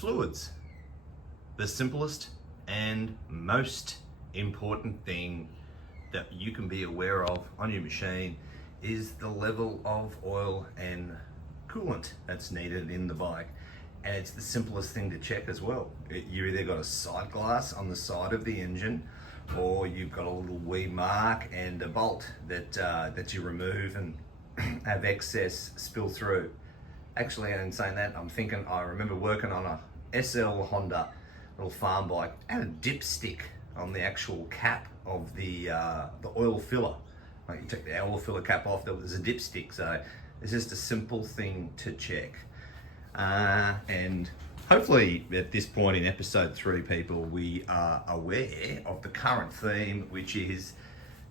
Fluids. The simplest and most important thing that you can be aware of on your machine is the level of oil and coolant that's needed in the bike. And it's the simplest thing to check as well. You either got a sight glass on the side of the engine, or you've got a little wee mark and a bolt that you remove and have excess spill through. Actually, in saying that, I remember working on a SL Honda little farm bike, had a dipstick on the actual cap of the oil filler. Like you take the oil filler cap off, there was a dipstick. So it's just a simple thing to check. And hopefully at this point in episode 3, people, we are aware of the current theme, which is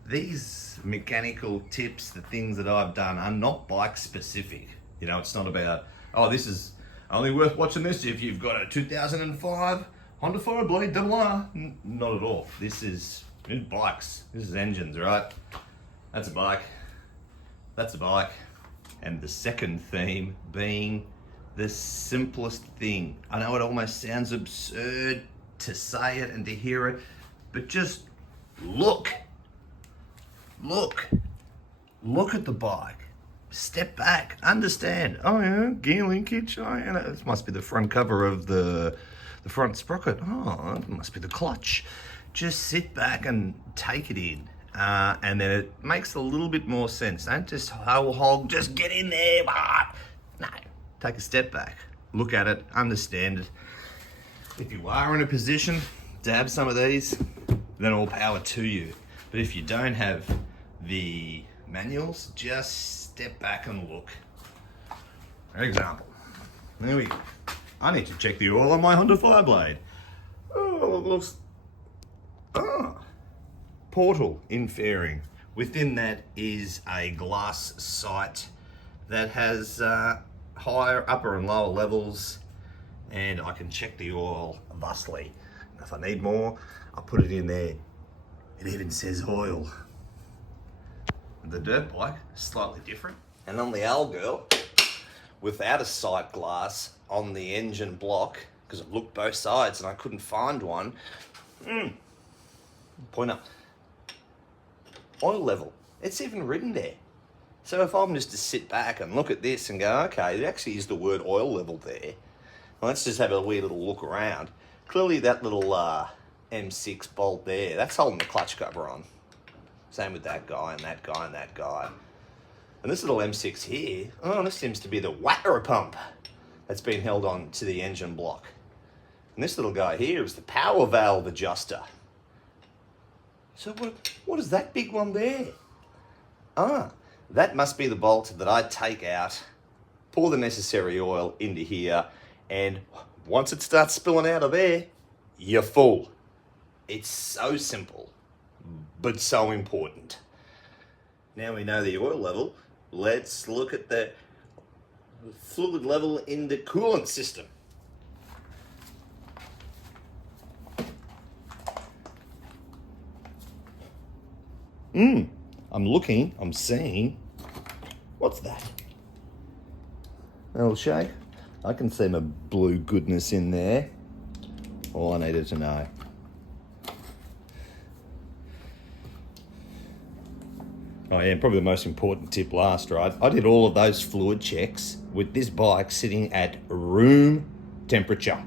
these mechanical tips, the things that I've done are not bike specific. You know, it's not about, oh, this is only worth watching this if you've got a 2005 Honda Fireblade RR. Not at all. This is bikes. This is engines, right? That's a bike. That's a bike. And the second theme being the simplest thing. I know it almost sounds absurd to say it and to hear it, but just look at the bike. Step back, understand. Oh yeah, gear linkage. Oh yeah, this must be the front cover of the front sprocket. Oh, it must be the clutch. Just sit back and take it in. And then it makes a little bit more sense. Don't just whole hog, just get in there. No, take a step back, look at it, understand it. If you are in a position to have some of these, then all power to you. But if you don't have the manuals, just step back and look. For example, there we go. I need to check the oil on my Honda Fireblade. Oh, it looks... portal in fairing. Within that is a glass sight that has higher, upper and lower levels, and I can check the oil thusly. If I need more, I'll put it in there. It even says oil. The dirt bike, slightly different. And on the L girl, without a sight glass on the engine block, because I've looked both sides and I couldn't find one, pointer, oil level, it's even written there. So if I'm just to sit back and look at this and go, okay, there actually is the word oil level there. Well, let's just have a wee little look around. Clearly that little M6 bolt there, that's holding the clutch cover on. Same with that guy and that guy and that guy. And this little M6 here, oh, this seems to be the water pump that's been held on to the engine block. And this little guy here is the power valve adjuster. So what is that big one there? That must be the bolt that I take out, pour the necessary oil into here, and once it starts spilling out of there, you're full. It's so simple, but so important. Now we know the oil level, let's look at the fluid level in the coolant system. I'm seeing, what's that? A little shake. I can see my blue goodness in there. All I needed to know. Oh yeah, probably the most important tip last, right? I did all of those fluid checks with this bike sitting at room temperature.